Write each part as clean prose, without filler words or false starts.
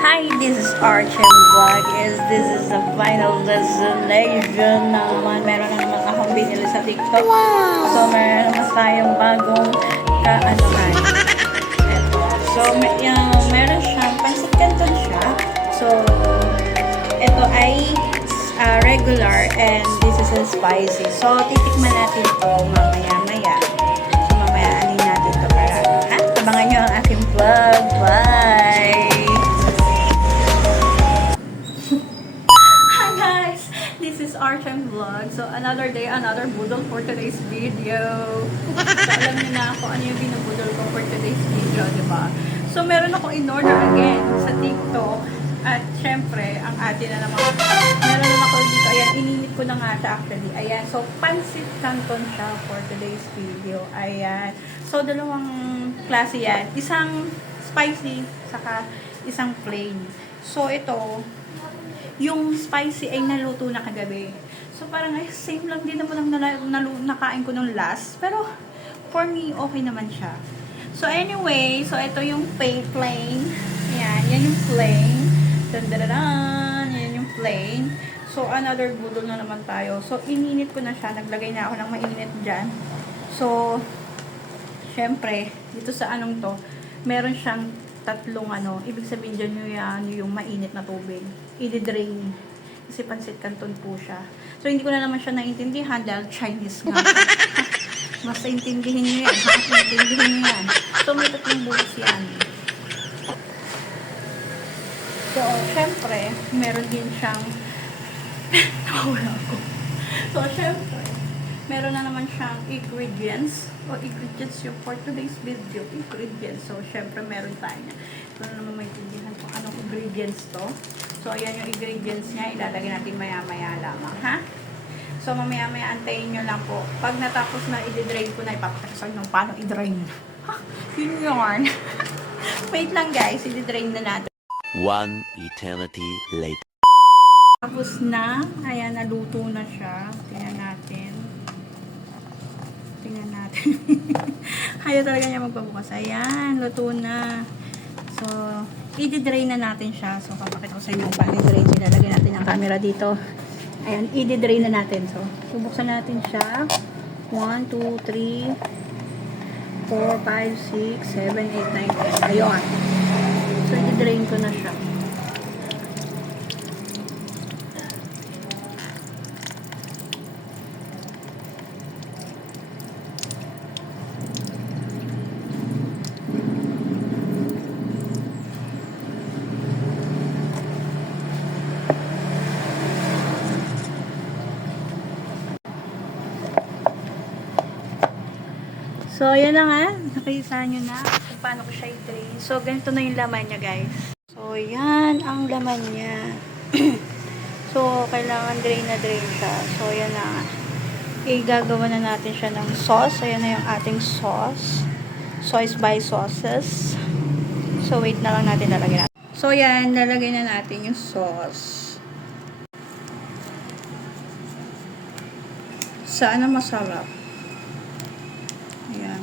Hi, this is Archie Vlog. This is the final destination naman. Meron na naman akong binili sa TikTok. So, meron naman tayong bagong kaanohan. Ito. So, meron siyang pansit canton siya. So, ito ay regular and this is a spicy. So, titikman natin ito mamaya-maya. So, mamaya anin natin ito para abangan nyo ang aking vlog. Bye! This is Archie Vlog. So, another day, another budol for today's video. So, alam niyo na ako ano yung binubudol ko for today's video, di ba? So, meron ako in-order again sa TikTok. At, syempre, ang atin na naman. Meron naman ako dito. Ayan, ininit ko na nga siya actually. Ayan. So, pansit canton siya for today's video. Ayan. So, dalawang klase yan. Isang spicy, saka isang plain. So, ito, yung spicy ay naluto na kagabi. So, parang ay, same lang din naman ang nakain ko nung last. Pero, for me, okay naman siya. So, anyway, so ito yung plain. Yan yung plain. Dandadadan, yan yung plain. So, another budol na naman tayo. So, ininit ko na siya. Naglagay na ako ng mainit dyan. So, syempre, dito sa anong to, meron siyang tatlong ibig sabihin dyan yung mainit na tubig. I-drain. Kasi pansit canton po siya. So, hindi ko na naman siya naintindihan dahil Chinese nga. Mas intindihin nyo yan. Intindihin nyo yan. So, may tatlong bulas yan. So, syempre, meron din siyang nawala ko. So, syempre, meron na naman siyang ingredients. Ingredients yung for today's video. Ingredients. So, syempre, meron tayo na. Ito na naman maintindihan kung anong ingredients to. So, ayan yung ingredients niya. Ilalagay natin maya-maya lamang, ha? So, mamaya-maya antayin nyo lang po. Pag natapos na, i-drain ko na, ipapakasaw nyo paano i-drain. Ha? Yun yarn. Wait lang, guys. I-drain na natin. One eternity later. Tapos na. Ayan, naluto na siya. Tingnan natin. Ayaw talaga niya magpabukas. Ayan, luto na. So, i-drain na natin siya. So, papakita ko sa inyo paano i-drain. Ilalagay natin ang camera dito. Ayan, i-drain na natin. So, bubuksan natin siya. 1, 2, 3, 4, 5, 6, 7, 8, 9, 10. Ayun. So, i-drain ko na siya. So, ayan na nga. Nakita nyo na kung paano ko siya i-drain. So, ganito na yung laman niya, guys. So, yan ang laman niya. So, kailangan drain na drain siya. So, ayan na nga. Igagawa na natin siya ng sauce. Ayan na yung ating sauce. Sauce by sauces. So, wait na lang natin lalagyan natin. So, yan. Lalagay na natin yung sauce. Sana masarap. Ayan.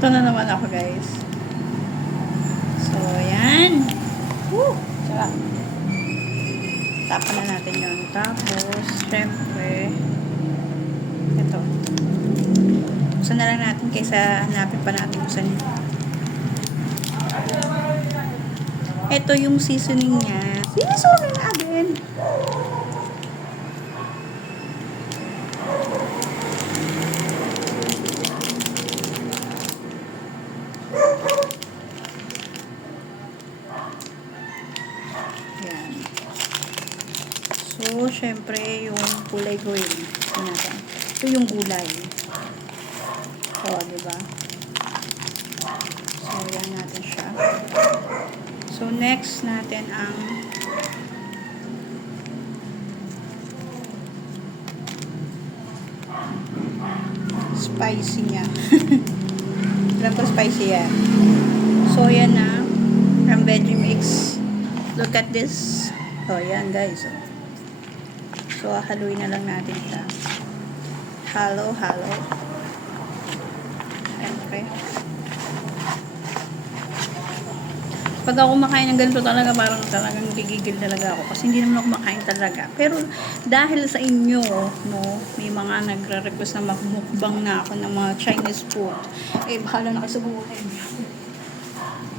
Ito na naman ako, guys. So, ayan. Woo! Sarap. Tapan na natin yun. Tapos, syempre, ito. Buksan na lang natin kaysa hanapin pa natin kung saan. Ito yung seasoning niya. Sinusunin na again. Yan. So, syempre, yung kulay green. Ito yung gulay. So, diba? So, yan natin siya. So, next natin ang spicy niya. Alam ko spicy yan. So, yan na. Ang veggie mix. Look at this. So, yan guys. So, haluin na lang natin siya. Halo. Siyempre. Pag ako kumakain ng ganito talaga, parang talagang gigigil talaga ako. Kasi hindi naman ako makain talaga. Pero, dahil sa inyo, no, may mga nagre-request na magmukbang na ako ng mga Chinese food. Eh, bahala na kayo sa buhay.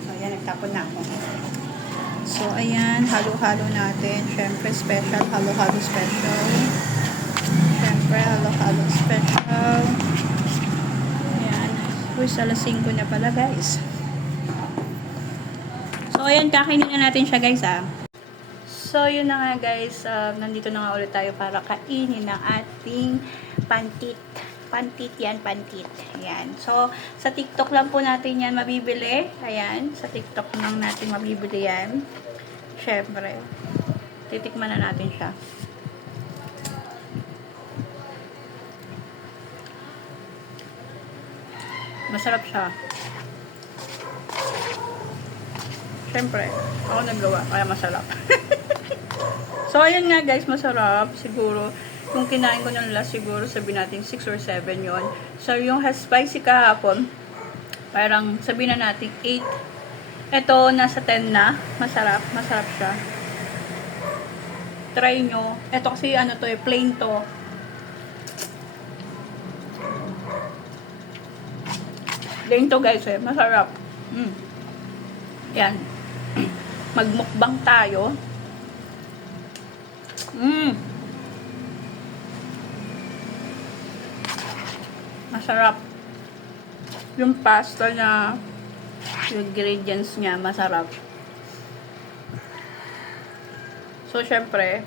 So, ayan, nagtapon na ako. So, ayan, halo-halo natin. Siyempre, special, halo-halo special. Siyempre, halo-halo special. Ayan. Uy, alas 5 na pala, guys. So, ayan, kakainin na natin siya, guys, ah. So, yun na nga, guys. Nandito na nga ulit tayo para kainin ng ating pantit. Pantit yan, pantit. Ayan. So, sa TikTok lang po natin yan mabibili. Ayan. Sa TikTok lang natin mabibili yan. Siyempre. Titikman na natin siya. Masarap siya. Siyempre, ako naggawa, kaya masarap. So, ayun nga guys, masarap. Siguro, kung kinain ko ng last, siguro sabihin natin 6 or 7 yon. So, yung spicy kahapon, parang sabihin na natin 8. Ito, nasa 10 na. Masarap siya. Try nyo. Ito kasi, ano to plain to. Plain to guys masarap. Yan. Magmukbang tayo. Masarap. Yung pasta niya, yung ingredients niya, masarap. So, syempre,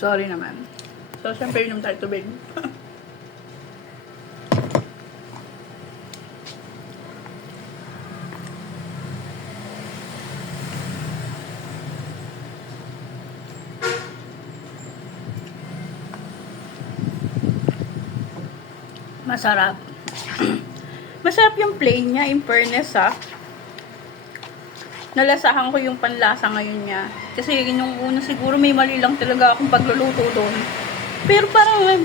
sorry naman. So, syempre, inom tayo tubig. Masarap. Masarap yung plain niya, in fairness nalasahan ko yung panlasa ngayon niya. Kasi nung una siguro may mali lang talaga akong pagluluto doon. Pero parang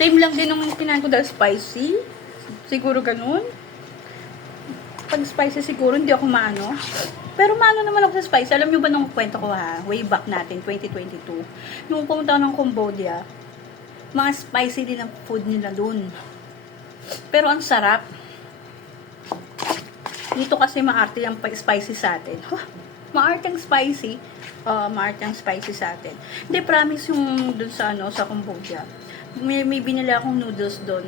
same lang din nung kinain ko dahil spicy. Siguro ganun. Pag spicy siguro hindi ako maano. Pero maano naman ako sa spicy. Alam nyo ba nung kwento ko way back natin, 2022. Nung pumunta ako ng Cambodia, mga spicy din ang food nila doon. Pero ang sarap. Dito kasi maarte ang spicy sa atin. Maarte ang spicy. Maarte ang spicy sa atin. Hindi, promise yung doon sa sa Cambodia. May binili akong noodles doon.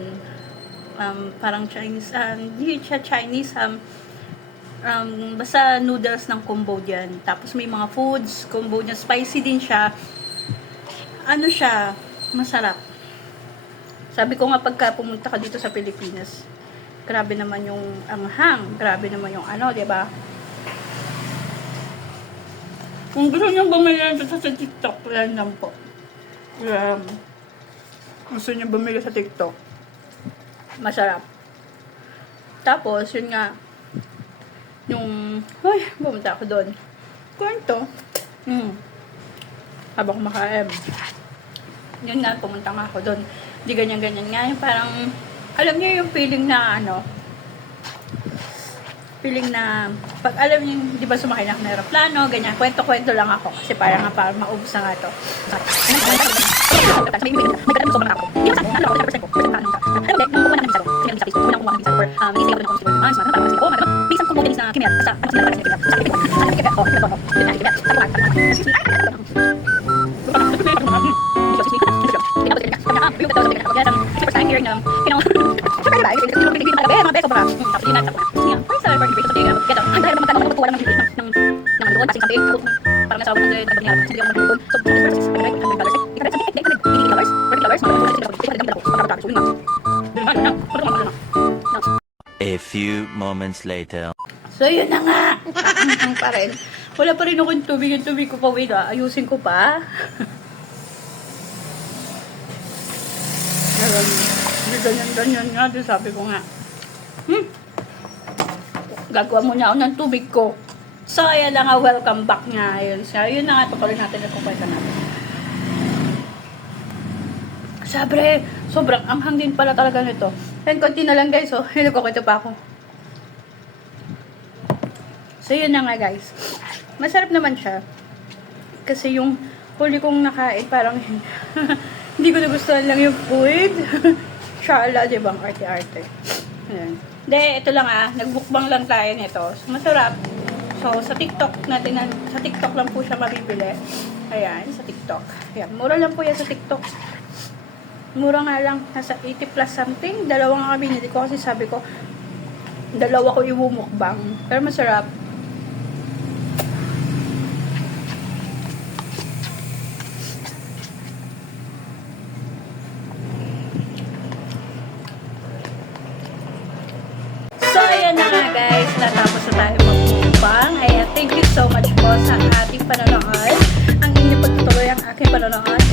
Parang Chinese, hindi siya Chinese, basta noodles ng Cambodian. Tapos may mga foods, Cambodian, spicy din siya. Ano siya, masarap. Sabi ko nga pagka pumunta ka dito sa Pilipinas, grabe naman yung anghang, grabe naman yung diba? Kung gusto nyo bumili sa TikTok, yan lang po. Gusto nyo bumili sa TikTok, masarap. Tapos, yun nga, yung, pumunta ako doon. Kwento. Habang kumakain. Yun nga, pumunta nga ako doon. Di ganyan-ganyan nga. Yung parang, alam niyo yung feeling na pag alam niyo, di ba sumakay na ako ng aeroplano, ganyan, kwento-kwento lang ako. Kasi parang maubos na nga to. A few moments later. So, yun na nga. Pa rin. Wala pa rin akong tubig. Yung tubig ko pa, wait ayusin ko pa. Ganyan nga. Sabi ko nga. Gagawa muna ako ng tubig ko. So, ayan lang nga, welcome back nga. Ayun, so, yun na nga, tutuloy natin at kukwenta natin. Sabre, sobrang anghang din pala talaga nito. And konti na lang guys, oh, nagkukwento pa ako. So, yun na nga guys. Masarap naman siya. Kasi yung huli kong nakain, parang hindi ko nagustuhan lang yung food. Shala, diba? Ang arte-arte. Ayan. Hindi, ito lang nagbukbang lang tayo nito. So, masarap. So, sa TikTok natin, sa TikTok lang po siya mabibili. Ayan, sa TikTok. Ayan, mura lang po yan sa TikTok. Mura nga lang, nasa 80 plus something. Dalawa nga binili ko kasi sabi ko, dalawa ko iwumukbang. Pero masarap. So, ayan na nga guys. Natapos na tayo magmukbang. Ayan, thank you so much po sa ating panonood. Ang inyong pagtutuloy ang aking panonood.